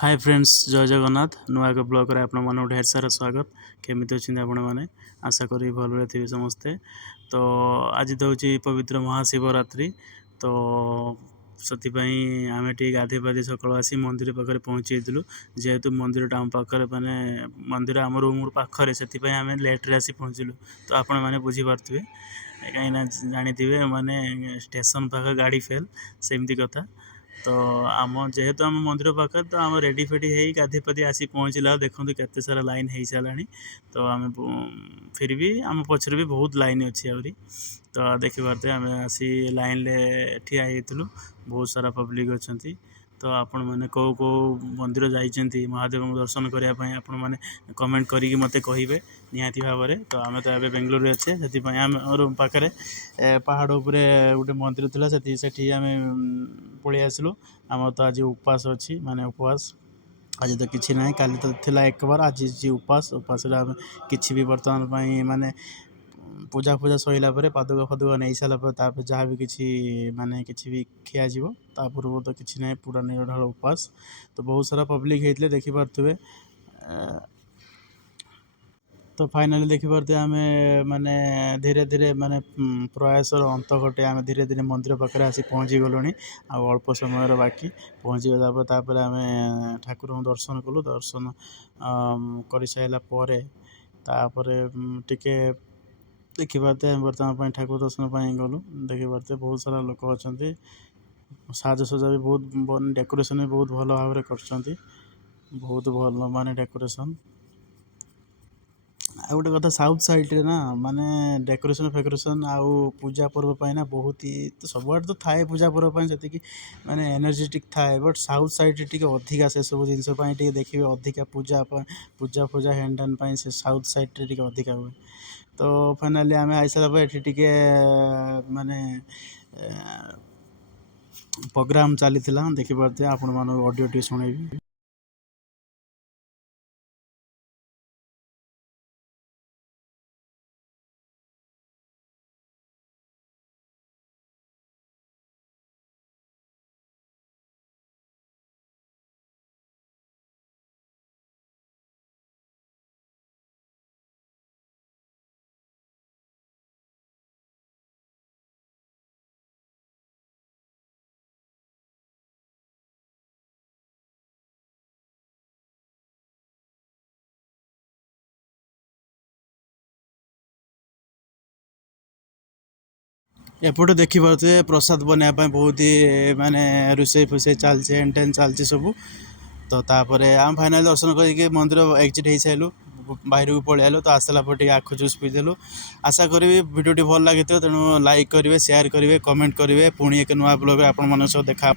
Hi friends जय जगन्नाथ नुआ एक ब्लॉग रे आपण माने ढेर सारा स्वागत केमिति अछिन आपण माने आशा करी भल थे समस्ते। तो आज तो हूँ पवित्र महाशिवरात्रि तो से आम टे गाधे पाधे सकाल आसी मंदिर पाखे पहुँचीलु जेहेतु मंदिर आम पाखे माने मंदिर आम रूम पाखे से आम लेट्रे आसी पहुँचलु। तो आपण मैंने बुझीपारे कहीं जानी माने स्टेशन पाखे गाड़ी फेल सेमती कथा। तो आम जेहेतु आम मंदिर पाखे तो आम रेडी फेडी हो गाधे पाधे आसी पहुँचला देखो केते सारा लाइन हो सारा। तो आम फिर भी आम पचर भी बहुत लाइन अच्छी आहरी। तो देखिपारे आम आसी लाइन ले ठिया होइतलु बहुत सारा पब्लिक अच्छा। तो आपण मैंने कौ कौ मंदिर जाइछन्ति महादेव दर्शन करने आपण मैंने कमेंट करी मते कहिबे निहाती भाव में। तो आम तो ए बेंगलोर अच्छे से आम रूम पाखे पहाड़ उपरे गोटे मंदिर था से आम पलि आसलु। आम तो आज उपवास अच्छी माने उपवास आज तो किसी ना काली तो थिला एक बार आज उपवास उपवास किसी भी बर्तमान माने पूजा पूजा सरला पादुका फादुका नहीं सारापर जहाँ भी किसी माने किसी भी खिया पूर्व तो किसी ना पूरा निराढ़ उपवास। तो बहुत सारा पब्लिक होते देखिपे। तो फाइनाली देखिपारे आम माने धीरे धीरे माने प्रयास अंत घटे आम धीरे धीरे मंदिर पाखे आसी पहुँची गलु। अल्प समय बाकी पहुँची गलापर आम ठाकुर दर्शन कलु। दर्शन कर सारापर टिके देखिपारे बर्तमान ठाकुर दर्शन गलु। देखिपारे बहुत सारा लोक अच्छा साजसजा भी बहुत डेकोरेशन भी बहुत भल भाव में कर बहुत भल माने डेकोरेशन। आ गोटे कथा साउथ साइड रे ना माने डेकोरेशन फेकोरेशन आउ पूजा पर्व ना बहुत ही तो सब तो थाए पूजा पर्व से माने एनर्जेटिक थाए बट साउथ साइड रे अधिका से सब जिनस देखिए अधिका पूजा पूजा पूजा हैंडन से साउथ साइड रे अधिका हुए। तो फाइनाली आम आई सारा टे माने प्रोग्राम चली देखिपारे आपण मान ऑडियो टी शुणेबी। एपटे देखिपे प्रसाद बनवाई बहुत ही माने रोसे फुसे चलती एंटेन चलती सब। तो तापर आम फाइनाल दर्शन करके मंदिर एक्जिट हो सारू बाहर को पलि आलु। तो आसला पर आखु जूस पीदेलु। आशा करी वीडियो भल लगी तेणु लाइक करेंगे शेयर करेंगे कमेंट करेंगे पुणी एक नुआ ब्लॉग आपण मान देखा।